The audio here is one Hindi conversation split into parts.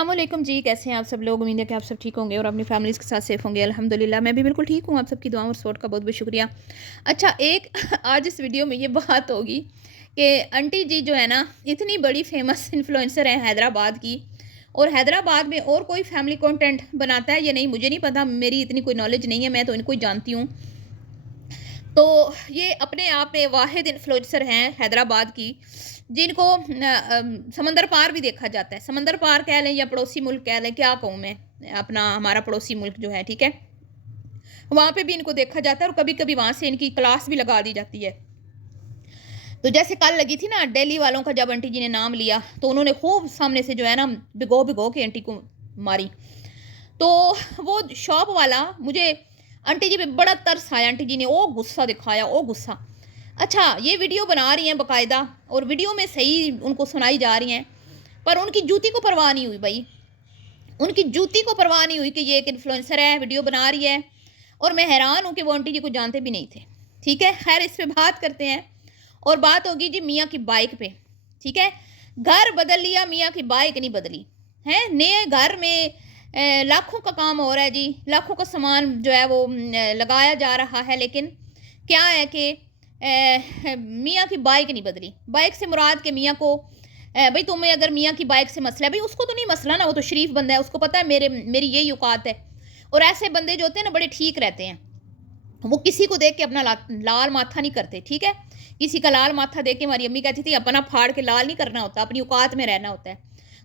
अस्सलामुअलैकुम जी, कैसे हैं आप सब लोग। उम्मीद है कि आप सब ठीक होंगे और अपनी फैमिलीज़ के साथ सेफ होंगे। अल्हम्दुलिल्लाह मैं भी बिल्कुल ठीक हूँ। आप सबकी दुआओं और सपोर्ट का बहुत बहुत शुक्रिया। अच्छा, एक आज इस वीडियो में ये बात होगी कि आंटी जी जो है ना, इतनी बड़ी फेमस इन्फ्लुएंसर हैं हैदराबाद की, और हैदराबाद में और कोई फैमिली कंटेंट बनाता है या नहीं मुझे नहीं पता, मेरी इतनी कोई नॉलेज नहीं है, मैं तो इनको ही जानती हूँ। तो ये अपने आप में वाहिद इन्फ्लुएंसर हैं हैदराबाद की, जिनको समंदर पार भी देखा जाता है। समंदर पार कह लें या पड़ोसी मुल्क कह लें, क्या कहूँ मैं, अपना हमारा पड़ोसी मुल्क जो है, ठीक है, वहाँ पे भी इनको देखा जाता है और कभी कभी वहाँ से इनकी क्लास भी लगा दी जाती है। तो जैसे कल लगी थी ना दिल्ली वालों का, जब आंटी जी ने नाम लिया तो उन्होंने खूब सामने से जो है ना भिगो भिगो के आंटी को मारी। तो वो शॉप वाला, मुझे आंटी जी पे बड़ा तरस आया, आंटी जी ने वो गुस्सा दिखाया, वो गुस्सा। अच्छा, ये वीडियो बना रही हैं बाकायदा, और वीडियो में सही उनको सुनाई जा रही हैं, पर उनकी जूती को परवाह नहीं हुई भाई, उनकी जूती को परवाह नहीं हुई कि ये एक इन्फ्लुएंसर है, वीडियो बना रही है। और मैं हैरान हूँ कि वो आंटी जी को जानते भी नहीं थे। ठीक है, खैर इस पे बात करते हैं। और बात होगी जी मियाँ की बाइक पे। ठीक है, घर बदल लिया, मियाँ की बाइक नहीं बदली है। नए घर में लाखों का काम हो रहा है जी, लाखों का सामान जो है वो लगाया जा रहा है, लेकिन क्या है कि मियाँ की बाइक नहीं बदली। बाइक से मुराद के मियाँ को भाई तुम्हें अगर मियाँ की बाइक से मसला है, भाई उसको तो नहीं मसला ना, वो तो शरीफ बंदा है, उसको पता है मेरी यही औकात है। और ऐसे बंदे जो होते हैं ना बड़े ठीक रहते हैं, वो किसी को देख के अपना लाल माथा नहीं करते। ठीक है, किसी का लाल माथा देख के हमारी अम्मी कहती थी अपना फाड़ के लाल नहीं करना होता, अपनी औकात में रहना होता है।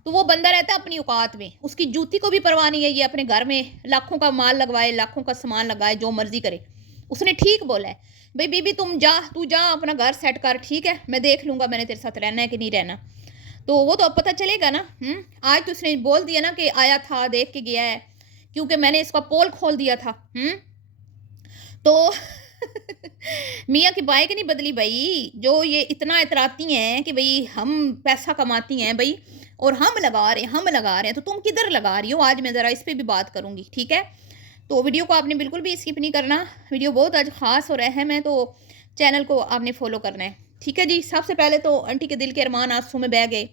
तो वो बंदा रहता है अपनी औकात में, उसकी जूती को भी परवाह नहीं है, ये अपने घर में लाखों का माल लगवाए, लाखों का सामान लगाए, जो मर्जी करे। उसने ठीक बोला है, भाई बीबी तू जा अपना घर सेट कर, ठीक है, मैं देख लूंगा मैंने तेरे साथ रहना है कि नहीं रहना। तो वो तो अब पता चलेगा ना। आज तो उसने बोल दिया ना कि आया था, देख के गया है, क्योंकि मैंने इसका पोल खोल दिया था। तो मियाँ की बाइक नहीं बदली भाई, जो ये इतना इतराती हैं कि भाई हम पैसा कमाती हैं भाई, और हम लगा रहे हैं, तो तुम किधर लगा रही हो, आज मैं ज़रा इस पर भी बात करूँगी। ठीक है, तो वीडियो को आपने बिल्कुल भी स्किप नहीं करना, वीडियो बहुत आज ख़ास और अहम है, तो चैनल को आपने फॉलो करना है। ठीक है जी, सबसे पहले तो आंटी के दिल के अरमान आंसू में बह गए।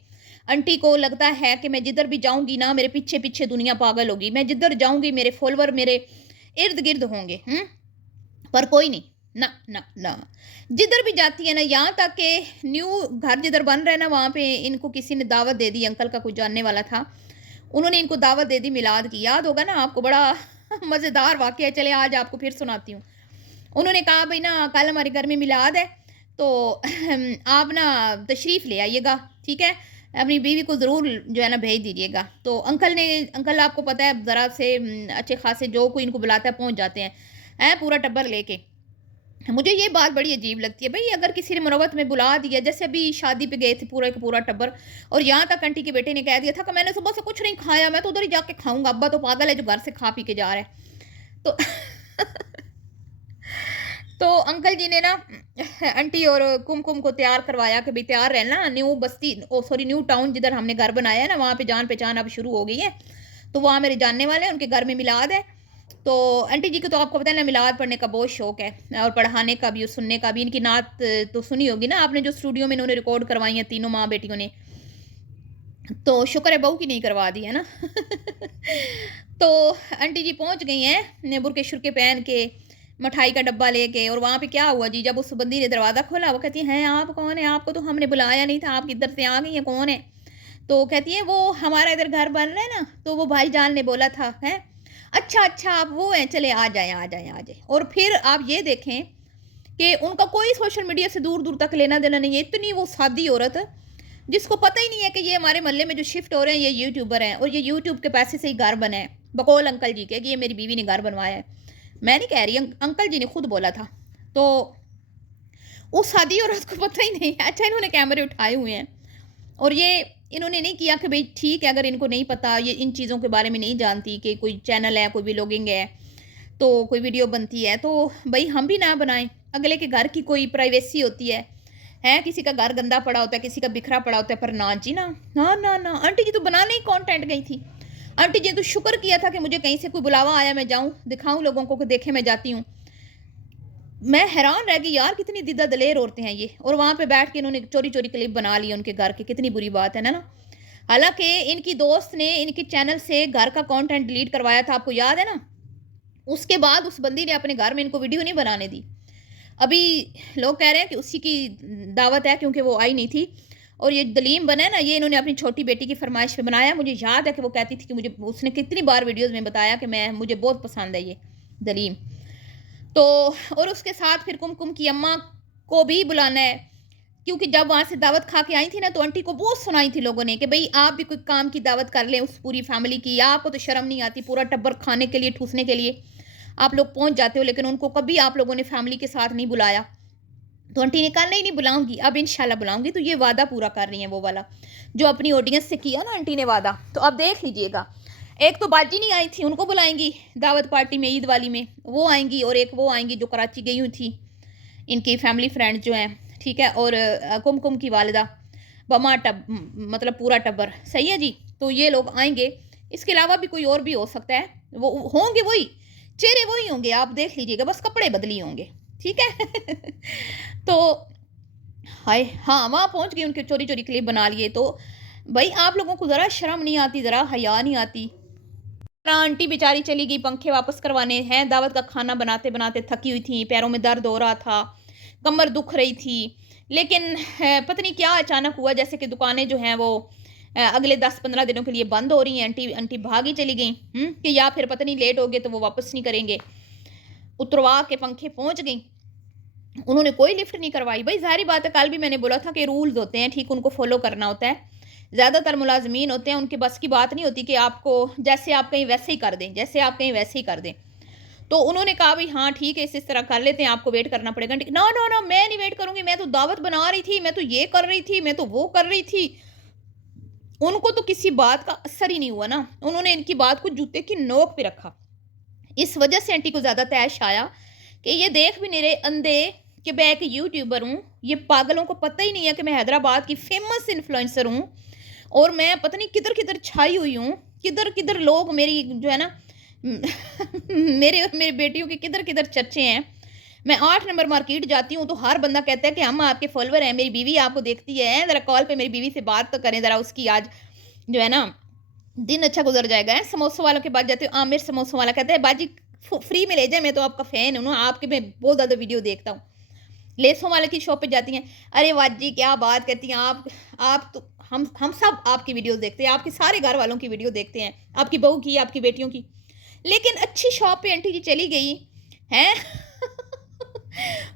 आंटी को लगता है कि मैं जिधर भी जाऊंगी ना, मेरे पीछे पीछे दुनिया पागल होगी, मैं जिधर जाऊंगी मेरे फॉलोवर मेरे इर्द गिर्द होंगे। पर कोई नहीं, ना ना ना, जिधर भी जाती है ना, यहाँ तक कि न्यू घर जिधर बन रहा है ना, वहाँ पे इनको किसी ने दावत दे दी, अंकल का कोई जानने वाला था, उन्होंने इनको दावत दे दी मिलाद की। याद होगा ना आपको, बड़ा मज़ेदार वाक़या है, चले आज आपको फिर सुनाती हूँ। उन्होंने कहा भाई ना कल हमारे घर में मिलाद है, तो आप ना तशरीफ़ ले आइएगा, ठीक है, अपनी बीवी को ज़रूर जो है ना भेज दीजिएगा। तो अंकल आपको पता है ज़रा से अच्छे खासे जो कोई इनको बुलाता है पहुँच जाते हैं पूरा टब्बर लेके। मुझे ये बात बड़ी अजीब लगती है भाई, अगर किसी ने मुरवत में बुला दिया, जैसे अभी शादी पे गए थे पूरा का पूरा टब्बर, और यहाँ तक आंटी के बेटे ने कह दिया था कि मैंने सुबह से कुछ नहीं खाया, मैं तो उधर ही जाके खाऊंगा, अब्बा तो पागल है जो घर से खा पी के जा रहा है। तो तो अंकल जी ने ना आंटी और कुमकुम को तैयार करवाया कि भाई तैयार रहना, न्यू बस्ती न्यू टाउन जिधर हमने घर बनाया है ना, वहाँ पे जान पहचान अब शुरू हो गई है, तो वहाँ मेरे जानने वाले हैं, उनके घर में मिलाद है। तो आंटी जी को तो आपको पता है ना मिलाद पढ़ने का बहुत शौक है, और पढ़ाने का भी और सुनने का भी। इनकी नात तो सुनी होगी ना आपने, जो स्टूडियो में इन्होंने रिकॉर्ड करवाई है तीनों माँ बेटियों ने, तो शुक्र है बहू की नहीं करवा दी है ना। तो आंटी जी पहुंच गई हैं बुरके शुरके पहन के, मिठाई का डब्बा लेके। और वहाँ पे क्या हुआ जी, जब उस बंदी ने दरवाज़ा खोला, वो कहती है आप कौन है, आपको तो हमने बुलाया नहीं था, आप किधर से आ गई हैं, कौन है। तो कहती है वो हमारा इधर घर बन रहा है ना, तो वो भाईजान ने बोला था है। अच्छा अच्छा, आप वो हैं, चले आ जाएं आ जाएं आ जाएं। और फिर आप ये देखें कि उनका कोई सोशल मीडिया से दूर दूर तक लेना देना नहीं है। इतनी वो सादी औरत जिसको पता ही नहीं है कि ये हमारे मोहल्ले में जो शिफ्ट हो रहे हैं ये यूट्यूबर हैं, और ये यूट्यूब के पैसे से ही घर बना है, बकौल अंकल जी के कि ये मेरी बीवी ने घर बनवाया है। मैं नहीं कह रही, अंकल जी ने खुद बोला था। तो उस सादी औरत को पता ही नहीं है। अच्छा, इन्होंने कैमरे उठाए हुए हैं, और ये इन्होंने नहीं किया कि भाई ठीक है, अगर इनको नहीं पता, ये इन चीज़ों के बारे में नहीं जानती कि कोई चैनल है, कोई व्लॉगिंग है, तो कोई वीडियो बनती है, तो भाई हम भी ना बनाएं। अगले के घर की कोई प्राइवेसी होती है, किसी का घर गंदा पड़ा होता है, किसी का बिखरा पड़ा होता है, पर ना जी ना ना ना ना। आंटी जी तो बनाने ही कंटेंट गई थी। आंटी जी ने तो शुक्र किया था कि मुझे कहीं से कोई बुलावा आया, मैं जाऊं दिखाऊं लोगों को कि देखे मैं जाती हूँ। मैं हैरान रह गई यार, कितनी दिद्दा दलेर औरतें हैं ये। और वहाँ पे बैठ के इन्होंने चोरी चोरी क्लिप बना ली उनके घर की, कितनी बुरी बात है ना। हालाँकि इनकी दोस्त ने इनके चैनल से घर का कंटेंट डिलीट करवाया था, आपको याद है ना? उसके बाद उस बंदी ने अपने घर में इनको वीडियो नहीं बनाने दी। अभी लोग कह रहे हैं कि उसी की दावत है क्योंकि वो आई नहीं थी। और ये दलीम बना है ना, ये इन्होंने अपनी छोटी बेटी की फरमाइश पे बनाया। मुझे याद है कि वो कहती थी कि मुझे, उसने कितनी बार वीडियोज़ में बताया कि मुझे बहुत पसंद है ये दलीम। तो और उसके साथ फिर कुमकुम की अम्मा को भी बुलाना है, क्योंकि जब वहाँ से दावत खा के आई थी ना, तो आंटी को बहुत सुनाई थी लोगों ने कि भई आप भी कोई काम की दावत कर लें उस पूरी फैमिली की, या आपको तो शर्म नहीं आती, पूरा टब्बर खाने के लिए, ठूसने के लिए आप लोग पहुँच जाते हो, लेकिन उनको कभी आप लोगों ने फैमिली के साथ नहीं बुलाया। तो आंटी ने कहा नहीं, नहीं बुलाऊँगी, अब इंशाल्लाह बुलाऊँगी। तो ये वादा पूरा कर रही हैं, वो वाला जो अपनी ऑडियंस से किया ना आंटी ने वादा। तो अब देख लीजिएगा, एक तो बाजी नहीं आई थी, उनको बुलाएँगी दावत पार्टी में, ईद वाली में, वो आएँगी, और एक वो आएँगी जो कराची गई हुई थी, इनकी फैमिली फ्रेंड जो हैं, ठीक है, और कुमकुम की वालिदा, बमा मतलब पूरा टब्बर, सही है जी। तो ये लोग आएँगे, इसके अलावा भी कोई और भी हो सकता है, वो होंगे वही, चेहरे वही होंगे, आप देख लीजिएगा, बस कपड़े बदली होंगे, ठीक है। तो हाय हाँ, वहाँ पहुँच गई, उनके चोरी-चोरी क्लिप बना लिए। तो भई आप लोगों को ज़रा शर्म नहीं आती, ज़रा हया नहीं आती? आंटी बेचारी चली गई पंखे वापस करवाने हैं, दावत का खाना बनाते-बनाते थकी हुई थी, पैरों में दर्द हो रहा था, कमर दुख रही थी। लेकिन पता नहीं क्या अचानक हुआ, जैसे कि दुकानें जो हैं वो अगले 10-15 दिनों के लिए बंद हो रही हैं। आंटी आंटी भाग ही चली गईं, कि या फिर पता नहीं लेट हो गए तो वो वापस नहीं करेंगे। उतरवा के पंखे पहुँच गईं। उन्होंने कोई लिफ्ट नहीं करवाई। भई ज़ाहिर-सी बात है, कल भी मैंने बोला था कि रूल्स होते हैं, ठीक, उनको फ़ॉलो करना होता है। ज़्यादातर मुलाज़मीन होते हैं, उनके बस की बात नहीं होती कि आपको जैसे आप कहीं वैसे ही कर दें, जैसे आप कहीं वैसे ही कर दें। तो उन्होंने कहा भई हाँ ठीक है, इस तरह कर लेते हैं, आपको वेट करना पड़ेगा। नो, नो, नो, मैं नहीं वेट करूँगी, मैं तो दावत बना रही थी, मैं तो ये कर रही थी, मैं तो वो कर रही थी। उनको तो किसी बात का असर ही नहीं हुआ ना, उन्होंने इनकी बात को जूते की नोक पे रखा। इस वजह से आंटी को ज़्यादा तैश आया कि ये देख भी नहीं रहे अंधे कि मैं एक यूट्यूबर हूँ। ये पागलों को पता ही नहीं है कि मैं हैदराबाद की फेमस इन्फ्लुएंसर हूँ, और मैं पता नहीं किधर-किधर छाई हुई हूँ। किधर-किधर लोग मेरी जो है ना मेरे और मेरी बेटियों के किधर-किधर चर्चे हैं। मैं 8 नंबर मार्केट जाती हूँ तो हर बंदा कहता है कि हम आपके फॉलोवर हैं, मेरी बीवी आपको देखती है, ज़रा कॉल पे मेरी बीवी से बात तो करें, ज़रा उसकी आज जो है ना दिन अच्छा गुज़र जाएगा। हैं, समोसे वालों के पास जाती हूँ, आमिर समोसे वाला कहता है बाजी फ्री में ले जाए, मैं तो आपका फ़ैन हूँ ना, आपके मैं बहुत ज़्यादा वीडियो देखता हूँ। लेसों वाले की शॉप पे जाती हैं, अरे वाह जी क्या बात कहती हैं आप तो हम सब आपकी वीडियोज़ देखते हैं, आपके सारे घर वालों की वीडियो देखते हैं, आपकी बहू की, आपकी बेटियों की। लेकिन अच्छी शॉप पे आंटी जी चली गई, हैं?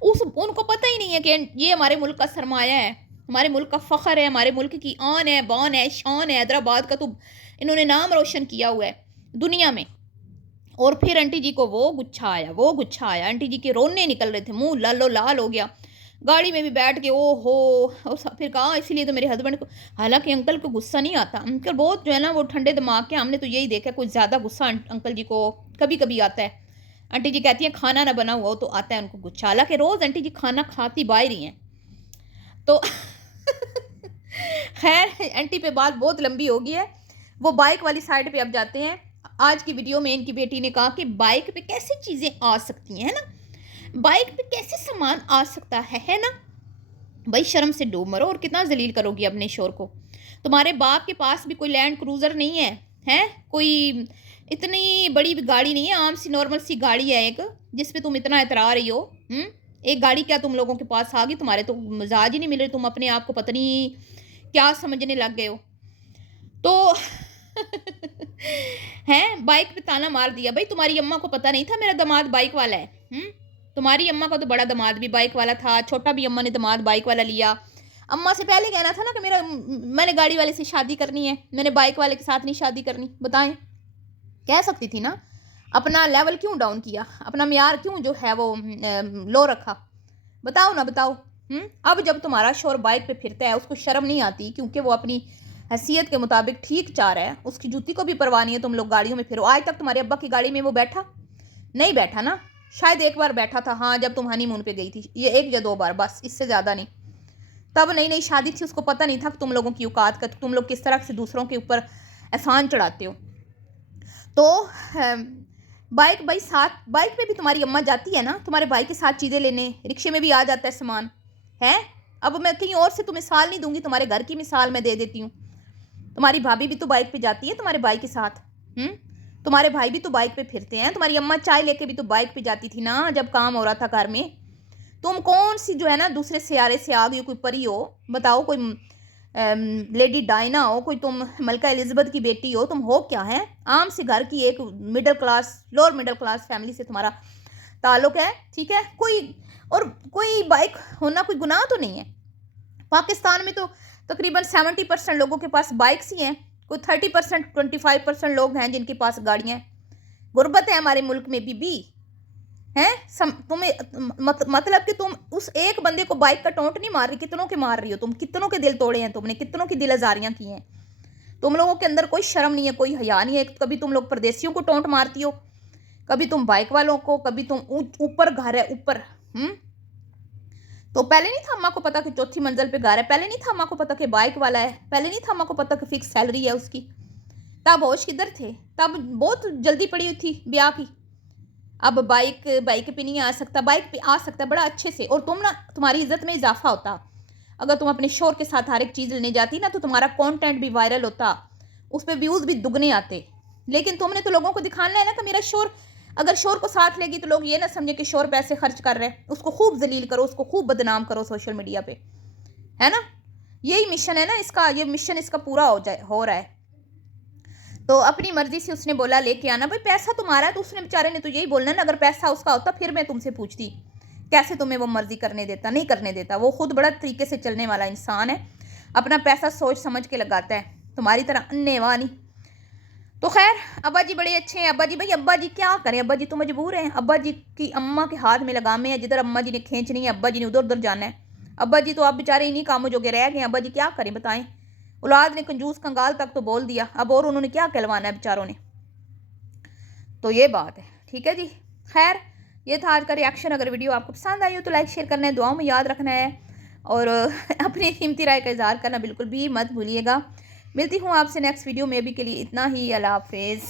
उस उनको पता ही नहीं है कि ये हमारे मुल्क का सरमाया है, हमारे मुल्क का फ़ख्र है, हमारे मुल्क की आन है, बान है, शान है। हैदराबाद का तो इन्होंने नाम रोशन किया हुआ है दुनिया में। और फिर आंटी जी को वो गुच्छा आया, आंटी जी के रोने निकल रहे थे, मुँह लालो-लाल हो गया। गाड़ी में भी बैठ के ओहो! और फिर कहा इसीलिए तो मेरे हस्बैंड को, हालाँकि अंकल को गुस्सा नहीं आता। अंकल बहुत जो है ना वो ठंडे दिमाग के, हमने तो यही देखा है, कुछ ज़्यादा गुस्सा अंकल जी को कभी-कभी आता है। आंटी जी कहती हैं खाना ना बना हुआ हो तो आता है उनको गुस्सा। हालाँकि रोज़ आंटी जी खाना खाती बाहर ही हैं। तो खैर आंटी पे बात बहुत लंबी हो गई है। वो बाइक वाली साइड पे अब जाते हैं। आज की वीडियो में इनकी बेटी ने कहा कि बाइक पे कैसे चीज़ें आ सकती हैं, है ना? बाइक पे कैसे सामान आ सकता है ना? भाई शर्म से डूब मरो, और कितना ज़लील करोगी अपने शोर को? तुम्हारे बाप के पास भी कोई लैंड क्रूज़र नहीं है, हैं? कोई इतनी बड़ी भी गाड़ी नहीं है, आम सी नॉर्मल सी गाड़ी है एक, जिस पे तुम इतना इतरा रही हो, एक गाड़ी क्या तुम लोगों के पास आ गई, तुम्हारे तो मिजाज ही नहीं मिल रहे, तुम अपने आप को पता नहीं क्या समझने लग गए हो। तो हैं, बाइक पे ताना मार दिया। भाई तुम्हारी अम्मा को पता नहीं था मेरा दामाद बाइक वाला है? तुम्हारी अम्मा का तो बड़ा दामाद भी बाइक वाला था, छोटा भी अम्मा ने दामाद बाइक वाला लिया। अम्मा से पहले कहना था ना कि मैंने गाड़ी वाले से शादी करनी है, मैंने बाइक वाले के साथ नहीं शादी करनी। बताएं, कह सकती थी ना? अपना लेवल क्यों डाउन किया, अपना म्यार क्यों जो है वो लो रखा? बताओ ना, बताओ। अब जब तुम्हारा शोर बाइक पे फिरता है, उसको शर्म नहीं आती, क्योंकि वो अपनी हैसियत के मुताबिक ठीक चाह रहा है, उसकी जूती को भी परवाह नहीं है, तुम लोग गाड़ियों में फिरो। आज तक तुम्हारे अब्बा की गाड़ी में वो बैठा नहीं? बैठा ना? शायद एक बार बैठा था, हाँ, जब तुम हनीमून पे गई थी, ये 1 या 2 बार, बस, इससे ज़्यादा नहीं। तब नई नई शादी थी, उसको पता नहीं था कि तुम लोगों की औकात का, तुम लोग किस तरह से दूसरों के ऊपर एहसान चढ़ाते हो। तो बाइक भाई साथ, बाइक पे भी तुम्हारी अम्मा जाती है ना तुम्हारे भाई के साथ चीज़ें लेने, रिक्शे में भी आ जाता है सामान, है? अब मैं कहीं और से तो मिसाल नहीं दूंगी, तुम्हारे घर की मिसाल मैं दे देती हूँ। तुम्हारी भाभी भी तो बाइक पे जाती है तुम्हारे भाई के साथ। तुम्हारे भाई भी तो बाइक पे फिरते हैं। तुम्हारी अम्मा चाय लेके भी तो बाइक पे जाती थी ना जब काम हो रहा था घर में। तुम कौन सी जो है ना दूसरे सियारे से आ गई हो, कोई परी हो बताओ, कोई लेडी डायना हो, कोई तुम मलका एलिजबेथ की बेटी हो, तुम हो क्या है? आम से घर की एक middle class, lower middle class family से तुम्हारा ताल्लुक है, ठीक है। कोई बाइक होना कोई गुनाह तो नहीं है। पाकिस्तान में तो तकरीबन 70% लोगों के पास बाइक्स ही हैं। कोई 30%, 25% लोग हैं जिनके पास गाड़ियाँ हैं। गुर्बत है हमारे मुल्क में भी हैं। मतलब कि तुम उस एक बंदे को बाइक का टोंट नहीं मार रही, कितनों के मार रही हो तुम। कितनों के दिल तोड़े हैं तुमने, कितनों की दिल आजारियां की हैं। तुम लोगों के अंदर कोई शर्म नहीं है, कोई हया नहीं है। कभी तुम लोग परदेसियों को टोंट मारती हो, कभी तुम बाइक वालों को, कभी तुम ऊपर घर है ऊपर। तो पहले नहीं था अम्मा को पता कि चौथी मंजिल पे घर है? पहले नहीं था अम्मा को पता कि बाइक वाला है? पहले नहीं था अम्मा को पता कि फिक्स सैलरी है उसकी? तब होश किधर थे? तब बहुत जल्दी पड़ी हुई थी ब्याह की। अब बाइक पे नहीं आ सकता, बाइक पे आ सकता है बड़ा अच्छे से। और तुम ना, तुम्हारी इज्जत में इजाफा होता अगर तुम अपने शोर के साथ हर एक चीज़ लेने जाती ना, तो तुम्हारा कंटेंट भी वायरल होता, उस पर व्यूज़ भी दुगने आते। लेकिन तुमने तो लोगों को दिखाना है ना कि मेरा शोर, अगर शोर को साथ लेगी तो लोग ये ना समझे कि शोर पैसे खर्च कर रहे हैं। उसको खूब जलील करो, उसको खूब बदनाम करो सोशल मीडिया पे, है ना। यही मिशन है ना इसका, ये मिशन इसका पूरा हो रहा है। तो अपनी मर्जी से उसने बोला लेके आना। भाई पैसा तुम्हारा है तो उसने बेचारे ने तो यही बोलना ना। अगर पैसा उसका होता फिर मैं तुमसे पूछती कैसे तुम्हें वो मर्जी करने देता। नहीं करने देता, वो खुद बड़ा तरीके से चलने वाला इंसान है, अपना पैसा सोच समझ के लगाता है, तुम्हारी तरह अन्नेवाह नहीं। तो खैर अब्बा जी बड़े अच्छे हैं। अब्बा जी, भाई अब्बा जी क्या करें, अब्बा जी तो मजबूर हैं। अब्बा जी की अम्मा के हाथ में लगामे है, जिधर अम्मा जी ने खींचनी है अब्बा जी ने उधर उधर जाना है। अब्बा जी तो आप बेचारे इन्हीं कामों जोगे रह गए। अब्बा जी क्या करें बताएं, औलाद ने कंजूस कंगाल तक तो बोल दिया, अब और उन्होंने क्या कहलवाना है बेचारों ने। तो ये बात है, ठीक है जी। खैर ये था आज का रिएक्शन। अगर वीडियो आपको पसंद आई हो तो लाइक शेयर करना है, दुआओं में याद रखना है, और अपनी कीमती राय का इजहार करना बिल्कुल भी मत भूलिएगा। मिलती हूँ आपसे नेक्स्ट वीडियो में, अभी के लिए इतना ही। अल्लाह हाफिज़।